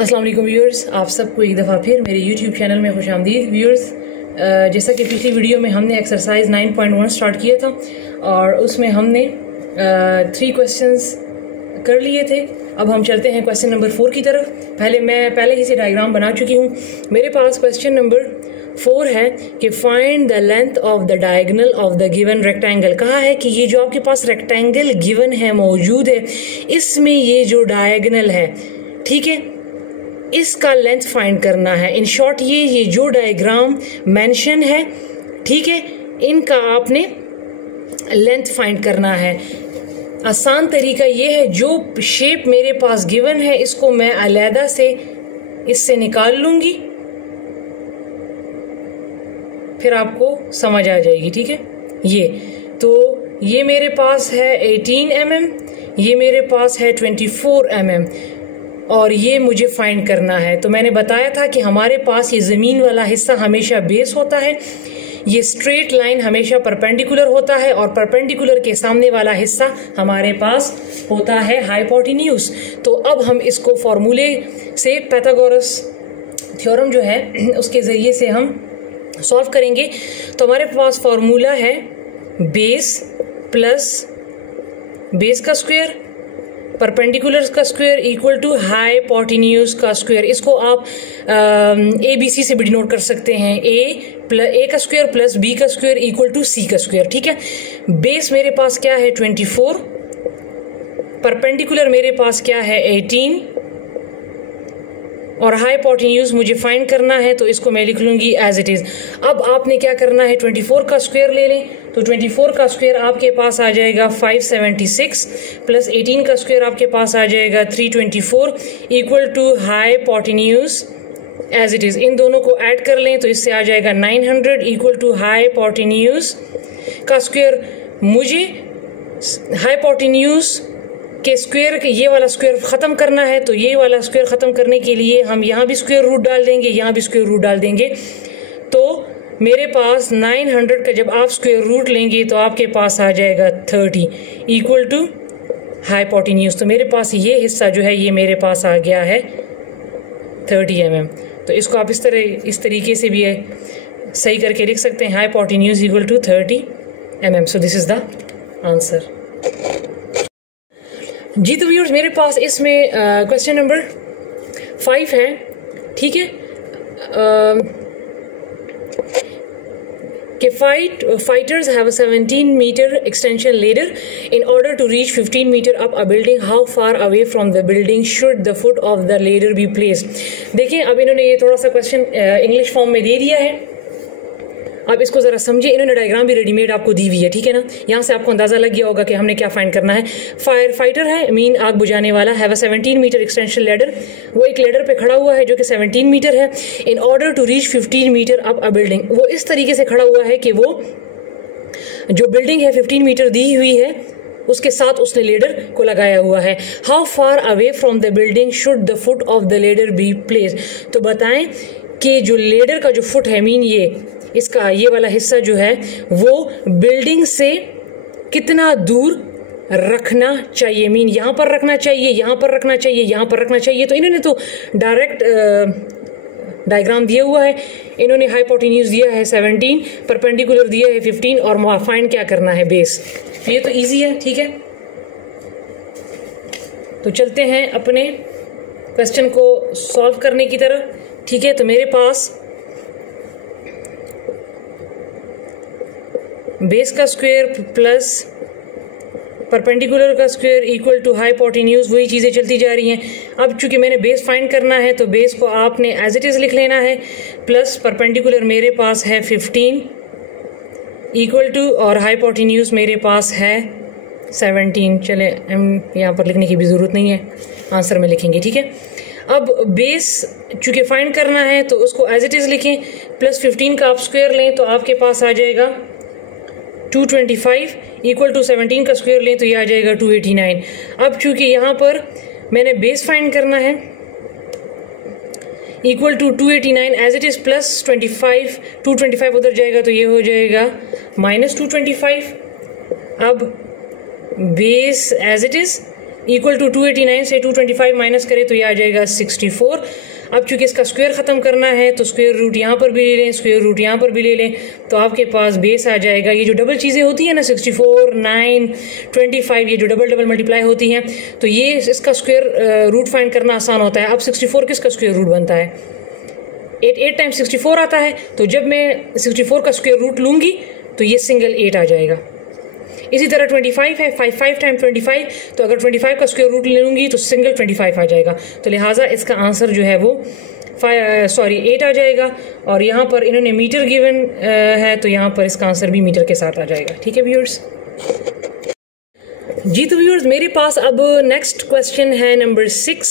अस्सलाम वालेकुम व्यूअर्स, आप सबको एक दफ़ा फिर मेरे YouTube चैनल में खुशामदीद। व्यूअर्स, जैसा कि पिछली वीडियो में हमने एक्सरसाइज 9.1 स्टार्ट किया था और उसमें हमने 3 क्वेश्चंस कर लिए थे। अब हम चलते हैं क्वेश्चन नंबर 4 की तरफ। मैं पहले ही से डायग्राम बना चुकी हूँ। मेरे पास क्वेश्चन नंबर 4 है कि find the length of the diagonal of the given rectangle. कहा है कि ये जो आपके पास रेक्टेंगल गिवन है, मौजूद है, इसमें ये जो डायगोनल है, ठीक है, इसका लेंथ फाइंड करना है। इन शॉर्ट ये जो डायग्राम मेंशन है, ठीक है, इनका आपने लेंथ फाइंड करना है। आसान तरीका ये है, जो शेप मेरे पास गिवन है इसको मैं अलहदा से इससे निकाल लूंगी, फिर आपको समझ आ जाएगी। ठीक है, ये मेरे पास है 18 mm, ये मेरे पास है 24 mm और ये मुझे फाइंड करना है। तो मैंने बताया था कि हमारे पास ये ज़मीन वाला हिस्सा हमेशा बेस होता है, ये स्ट्रेट लाइन हमेशा परपेंडिकुलर होता है और परपेंडिकुलर के सामने वाला हिस्सा हमारे पास होता है हाइपोटेन्यूज। तो अब हम इसको फॉर्मूले से, पाइथागोरस थ्योरम जो है उसके ज़रिए से हम सॉल्व करेंगे। तो हमारे पास फॉर्मूला है बेस प्लस बेस का स्क्वायर परपेंडिकुलर का स्क्वायर इक्वल टू हाइपोटेन्यूज का स्क्वायर। इसको आप ABC से भी डिनोट कर सकते हैं, A का स्क्वायर प्लस B का स्क्वायर इक्वल टू C का स्क्वायर। ठीक है, बेस मेरे पास क्या है 24, परपेंडिकुलर मेरे पास क्या है 18 और हाइपोटेन्यूज मुझे फाइंड करना है, तो इसको मैं लिख लूंगी एज इट इज। अब आपने क्या करना है, 24 का स्क्वायर ले लें, तो 24 का स्क्वायर आपके पास आ जाएगा 576 प्लस 18 का स्क्वायर आपके पास आ जाएगा 324 equal to hypotenuse as it is. इन दोनों को ऐड कर लें तो इससे आ जाएगा 900 इक्वल टू हाइपोटेन्यूज का स्क्वायर। मुझे हाइपोटेन्यूज के स्क्वायर के ये वाला स्क्वायर खत्म करना है, तो ये वाला स्क्वायर खत्म करने के लिए हम यहाँ भी स्क्वायर रूट डाल देंगे, यहाँ भी स्क्वायर रूट डाल देंगे। तो मेरे पास 900 का जब आप स्क्वायर रूट लेंगे तो आपके पास आ जाएगा 30 इक्वल टू हाइपोटेन्यूज। तो मेरे पास ये हिस्सा जो है ये मेरे पास आ गया है 30 mm। तो इसको आप इस तरीके से भी सही करके लिख सकते हैं, hypotenuse equal to 30 mm। So this is the answer. जी तो व्यूअर्स, मेरे पास इसमें क्वेश्चन नंबर 5 है। ठीक है, कि fighters have a 17-meter extension ladder. In order to reach 15 meter up a building, how far away from the building should the foot of the ladder be placed? देखिए, अब इन्होंने ये थोड़ा सा क्वेश्चन इंग्लिश फॉर्म में दे दिया है। अब इसको जरा समझिए, इन्होंने डायग्राम भी रेडीमेड आपको दी हुई है। ठीक है ना, यहाँ से आपको अंदाजा लग गया होगा कि हमने क्या फाइंड करना है। फायर फाइटर है, मीन आग बुझाने वाला, have a 17 metre extension ladder, वो एक लेडर पे खड़ा हुआ है जो कि 17 मीटर है। In order to reach 15 metre up a building, वो इस तरीके से खड़ा हुआ है कि वो जो बिल्डिंग है 15 मीटर दी हुई है, उसके साथ उसने लेडर को लगाया हुआ है। How far away from the building should the foot of the ladder be placed? तो बताएं कि जो लेडर का जो फुट है, मीन इसका ये वाला हिस्सा जो है वो बिल्डिंग से कितना दूर रखना चाहिए। मीन यहाँ पर रखना चाहिए, यहाँ पर रखना चाहिए, यहाँ पर रखना चाहिए। तो इन्होंने तो डायरेक्ट डायग्राम दिया हुआ है। इन्होंने हाइपोटेन्यूज दिया है 17, परपेंडिकुलर दिया है 15 और फाइंड क्या करना है, बेस। ये तो इजी है। ठीक है, तो चलते हैं अपने क्वेश्चन को सॉल्व करने की तरफ। ठीक है, तो मेरे पास बेस का स्क्वायर प्लस परपेंडिकुलर का स्क्वायर इक्वल टू हाइपोटेन्यूज, वही चीज़ें चलती जा रही हैं। अब चूंकि मैंने बेस फाइंड करना है तो बेस को आपने एज इट इज़ लिख लेना है, प्लस परपेंडिकुलर मेरे पास है 15 इक्वल टू और हाइपोटेन्यूज मेरे पास है 17। चले, हम यहाँ पर लिखने की भी ज़रूरत नहीं है, आंसर में लिखेंगे। ठीक है, अब बेस चूंकि फाइंड करना है तो उसको एज इट इज़ लिखें, प्लस 15 का आप स्क्वायर लें तो आपके पास आ जाएगा 225 इक्वल टू 17 का स्क्वायर लें तो ये आ जाएगा 289। अब चूंकि यहाँ पर मैंने बेस फाइंड करना है equal to 289 as it is plus 25, 225 उधर जाएगा तो ये हो जाएगा माइनस 225। अब base as it is equal to 289 से 225 माइनस करें तो ये आ जाएगा 64। अब चूंकि इसका स्क्वायर ख़त्म करना है तो स्क्वायर रूट यहाँ पर भी ले लें, स्क्वायर रूट यहाँ पर भी ले लें, तो आपके पास बेस आ जाएगा। ये जो डबल चीज़ें होती हैं ना 64, 9, 25, ये जो डबल डबल मल्टीप्लाई होती हैं, तो ये इसका स्क्वायर रूट फाइंड करना आसान होता है। अब 64 किसका स्क्वायर रूट बनता है? 8 टाइम्स 64 आता है, तो जब मैं 64 का स्क्वायर रूट लूँगी तो ये सिंगल 8 आ जाएगा। इसी तरह 25 है, 5 टाइम्स 25, तो अगर 25 का स्क्वायर रूट लूँगी तो सिंगल 25 आ जाएगा। तो लिहाजा इसका आंसर जो है वो 8 आ जाएगा। और यहाँ पर इन्होंने मीटर गिवन है, तो यहाँ पर इसका आंसर भी मीटर के साथ आ जाएगा। ठीक है व्यूअर्स जी। तो व्यूअर्स मेरे पास अब नेक्स्ट क्वेश्चन है नंबर 6,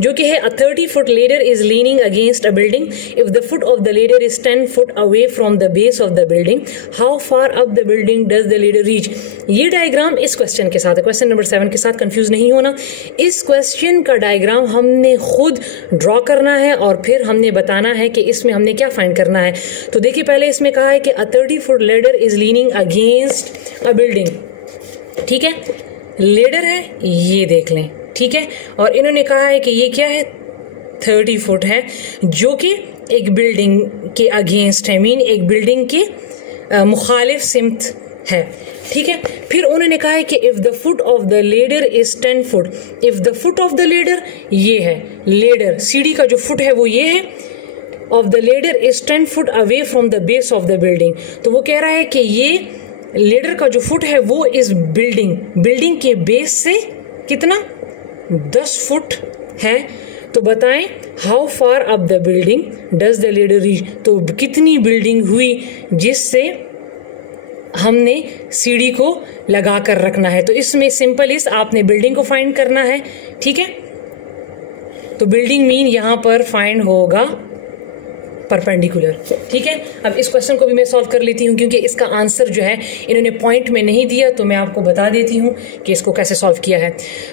जो कि है अ 30 foot ladder is leaning against a building if the foot of the ladder is 10 foot away from the base of the building, how far up the building does the ladder reach. ये diagram इस question के साथ है, question number 7 के साथ confuse नहीं होना। इस क्वेश्चन का डायग्राम हमने खुद ड्रॉ करना है और फिर हमने बताना है कि इसमें हमने क्या फाइंड करना है। तो देखिए पहले इसमें कहा है कि अ 30 foot ladder is leaning against a building, ठीक है, लेडर है ये देख लें, ठीक है, और इन्होंने कहा है कि ये क्या है 30 फुट है जो कि एक बिल्डिंग के अगेंस्ट है, मीन एक बिल्डिंग के मुखालिफ सिमत है, ठीक है। फिर उन्होंने कहा है कि if the foot of the ladder is 10 foot, if the foot of the ladder ये है, लेडर सीढ़ी का जो फुट है वो ये है, of the ladder is 10 foot away from the base of the building. तो वो कह रहा है कि ये लेडर का जो फुट है वो इस बिल्डिंग के बेस से कितना 10 फुट है। तो बताएं how far up the building does the ladder reach, तो कितनी बिल्डिंग हुई जिससे हमने सीढ़ी को लगा कर रखना है। तो इसमें सिंपल इस आपने बिल्डिंग को फाइंड करना है, ठीक है। तो बिल्डिंग मीन यहां पर फाइंड होगा परपेंडिकुलर, ठीक है। अब इस क्वेश्चन को भी मैं सॉल्व कर लेती हूँ क्योंकि इसका आंसर जो है इन्होंने पॉइंट में नहीं दिया, तो मैं आपको बता देती हूँ कि इसको कैसे सॉल्व किया है।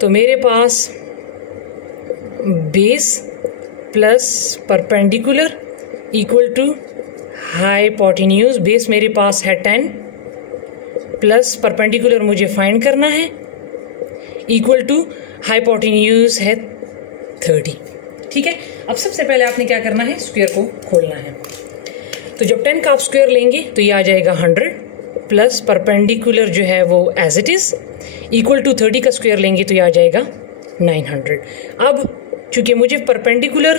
तो मेरे पास base plus perpendicular equal to hypotenuse, base मेरे पास है 10 प्लस परपेंडिकुलर मुझे फाइंड करना है इक्वल टू हाइपोटेन्यूज है 30, ठीक है। अब सबसे पहले आपने क्या करना है, स्क्वायर को खोलना है। तो जब 10 का आप स्क्वायर लेंगे तो ये आ जाएगा 100 प्लस परपेंडिकुलर जो है वो as it is equal to 30 का स्क्वायर लेंगे तो ये आ जाएगा 900। अब चूंकि मुझे परपेंडिकुलर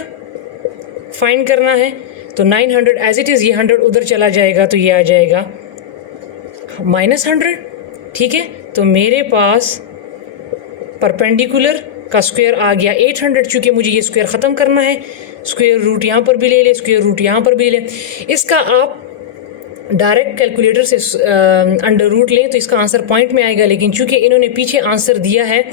फाइंड करना है तो 900 एज इट इज, ये 100 उधर चला जाएगा तो ये आ जाएगा -100, ठीक है। तो मेरे पास परपेंडिकुलर का स्क्वायर आ गया 800, चूंकि मुझे ये स्क्वायर ख़त्म करना है, स्क्वायर रूट यहाँ पर भी ले ले, स्क्वायर रूट यहाँ पर भी ले। इसका आप डायरेक्ट कैलकुलेटर से अंडर रूट लें तो इसका आंसर पॉइंट में आएगा, लेकिन चूंकि इन्होंने पीछे आंसर दिया है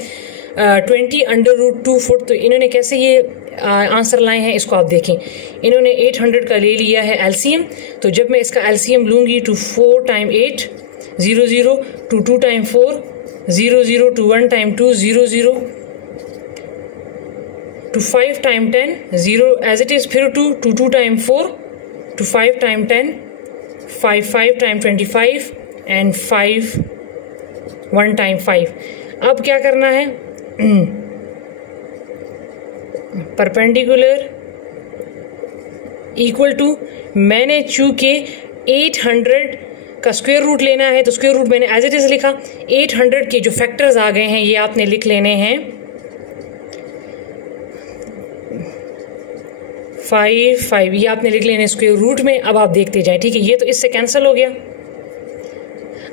20 अंडर रूट 2 फुट, तो इन्होंने कैसे ये आंसर लाए हैं इसको आप देखें। इन्होंने 800 का ले लिया है एलसीएम, तो जब मैं इसका एलसीएम लूँगी तो 4 time 8 00 to 2 time 4 00 to 1 time 2 00 to 5 time 10 0 as it is, फिर 2 to 2 time 4 to 5 time 10 5 time 25 and 5 1 time 5। अब क्या करना है, परपेंडिकुलर इक्वल टू, मैंने चूंकि 800 का स्क्वायर रूट लेना है तो स्क्वायर रूट मैंने एज इट इज लिखा, 800 के जो फैक्टर्स आ गए हैं ये आपने लिख लेने हैं 5 ये आपने लिख लेने स्क्वायर रूट में। अब आप देखते जाएं, ठीक है, ये तो इससे कैंसिल हो गया।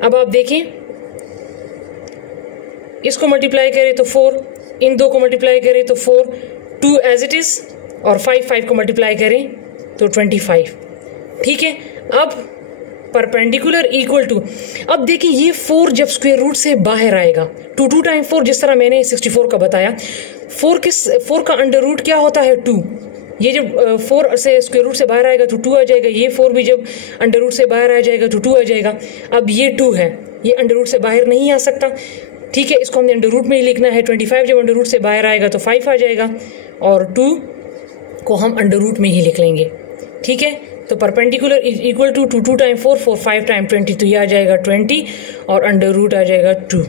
अब आप देखें इसको मल्टीप्लाई करें तो 4, इन दो को मल्टीप्लाई करें तो 4, 2 एज इट इज, और 5 को मल्टीप्लाई करें तो 25, ठीक है। अब परपेंडिकुलर इक्वल टू, अब देखिए ये 4 जब स्क्वायर रूट से बाहर आएगा 2 टाइम 4, जिस तरह मैंने 64 का बताया, 4 का अंडर रूट क्या होता है 2, ये जब 4 से स्क्वायर रूट से बाहर आएगा तो 2 आ जाएगा, ये 4 भी जब अंडर रूट से बाहर आ जाएगा तो 2 आ जाएगा। अब ये 2 है, ये अंडर रूट से बाहर नहीं आ सकता, ठीक है, इसको हमने अंडर रूट में ही लिखना है। 25 जब अंडर रूट से बाहर आएगा तो 5 आ जाएगा, और 2 को हम अंडर रूट में ही लिख लेंगे, ठीक है। तो perpendicular equal to 2 time 4 5 time 20, तो ये आ जाएगा 20 और अंडर रूट आ जाएगा 2,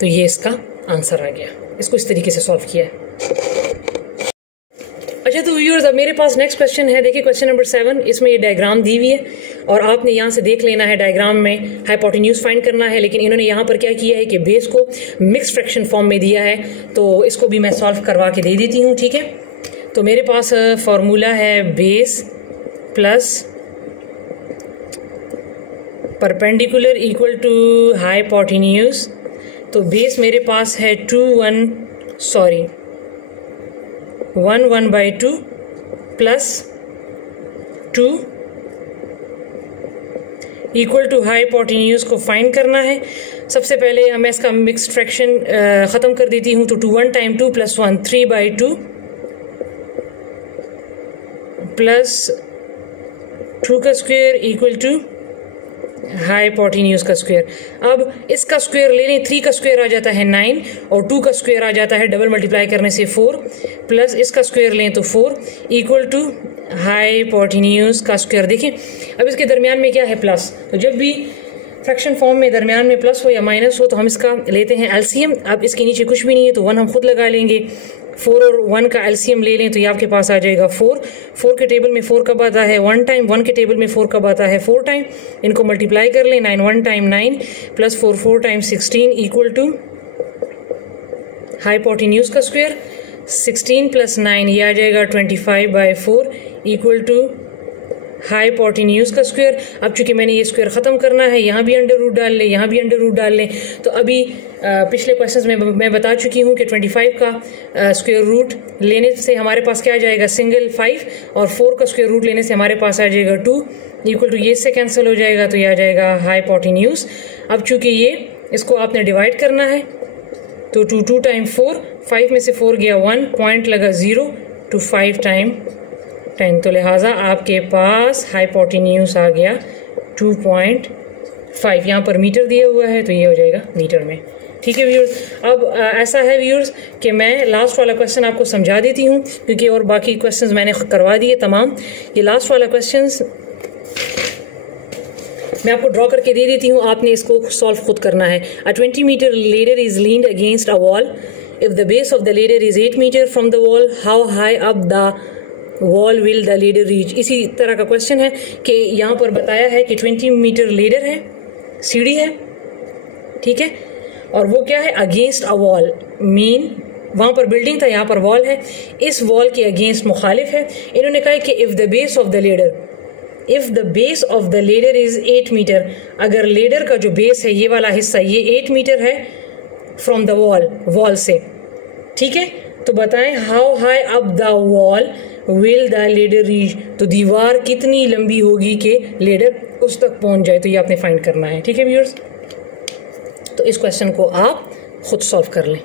तो ये इसका आंसर आ गया। इसको इस तरीके से सॉल्व किया है। अच्छा तो व्यूअर्स, अब मेरे पास नेक्स्ट क्वेश्चन है। देखिए क्वेश्चन नंबर 7, इसमें ये डायग्राम दी हुई है और आपने यहाँ से देख लेना है, डायग्राम में हाइपोटेन्यूज फाइंड करना है। लेकिन इन्होंने यहाँ पर क्या किया है कि बेस को मिक्स फ्रैक्शन फॉर्म में दिया है, तो इसको भी मैं सॉल्व करवा के दे देती हूँ, ठीक है। तो मेरे पास फॉर्मूला है base plus perpendicular equal to hypotenuse. तो बेस मेरे पास है 1/2 प्लस 2 इक्वल टू हाइपोटेन्यूज को फाइंड करना है। सबसे पहले मैं इसका मिक्स्ड फ्रैक्शन ख़त्म कर देती हूँ। तो 1 टाइम 2 प्लस 1 3/2 प्लस 2 का स्क्वायर इक्वल टू हाइपोटेन्यूज का स्क्वायर। अब इसका स्क्वायर ले लें, 3 का स्क्वायर आ जाता है 9 और 2 का स्क्वायर आ जाता है डबल मल्टीप्लाई करने से 4 प्लस इसका स्क्वायर लें तो 4 इक्वल टू हाइपोटेन्यूज का स्क्वायर। देखिए अब इसके दरमियान में क्या है, प्लस। तो जब भी फ्रैक्शन फॉर्म में दरमियान में प्लस हो या माइनस हो तो हम इसका लेते हैं एलसीएम। अब इसके नीचे कुछ भी नहीं है तो 1 हम खुद लगा लेंगे। 4 और 1 का एलसीएम ले लें तो ये आपके पास आ जाएगा 4। 4 के टेबल में 4 कब आता है 1 टाइम, 1 के टेबल में 4 कब आता है 4 टाइम। इनको मल्टीप्लाई कर लें, 9 1 time 9 plus 4 4 time 16 equal to hypotenuse का स्क्वायर। 16 प्लस 9 ये आ जाएगा 25/4 इक्वल टू हाइपोटेन्यूज का स्क्वायर। अब चूंकि मैंने ये स्क्वायर ख़त्म करना है, यहाँ भी अंडर रूट डाल लें, यहाँ भी अंडर रूट डाल लें। तो अभी पिछले क्वेश्चंस में मैं बता चुकी हूँ कि 25 का स्क्वायर रूट लेने से हमारे पास क्या आ जाएगा सिंगल 5 और 4 का स्क्वायर रूट लेने से हमारे पास आ जाएगा 2 इक्वल टू ये से कैंसिल हो जाएगा तो ये आ जाएगा हाइपोटेन्यूज। अब चूंकि ये इसको आपने डिवाइड करना है तो 2 टाइम 4, 5 में से 4 गया 1, पॉइंट लगा 0 to 5 टाइम 10, तो लिहाजा आपके पास हाइपोटेन्यूज आ गया 2.5। यहाँ पर मीटर दिया हुआ है तो ये हो जाएगा मीटर में, ठीक है व्यूअर्स। अब ऐसा है व्यूअर्स कि मैं लास्ट वाला क्वेश्चन आपको समझा देती हूँ क्योंकि और बाकी क्वेश्चंस मैंने करवा दिए तमाम। ये लास्ट वाला क्वेश्चंस मैं आपको ड्रॉ करके दे देती हूँ, आपने इसको सॉल्व खुद करना है। A 20 meter ladder is leaned against a wall. If the base of the ladder is 8 meter from the wall, how high up the wall will the ladder reach? इसी तरह का क्वेश्चन है कि यहाँ पर बताया है कि 20 मीटर लेडर है, सीढ़ी है, ठीक है, और वो क्या है अगेंस्ट अ वॉल, मीन वहाँ पर बिल्डिंग था, यहाँ पर वॉल है, इस वॉल के अगेंस्ट मुखालिफ है। इन्होंने कहा कि if the base of the ladder is 8 metre, अगर लेडर का जो बेस है ये वाला हिस्सा ये 8 मीटर है फ्रॉम द वॉल से, ठीक है, तो बताएं how high up the wall will the ladder reach, तो दीवार कितनी लंबी होगी कि लेडर उस तक पहुंच जाए, तो ये आपने फाइंड करना है, ठीक है व्यूअर्स। तो इस क्वेश्चन को आप खुद सॉल्व कर लें।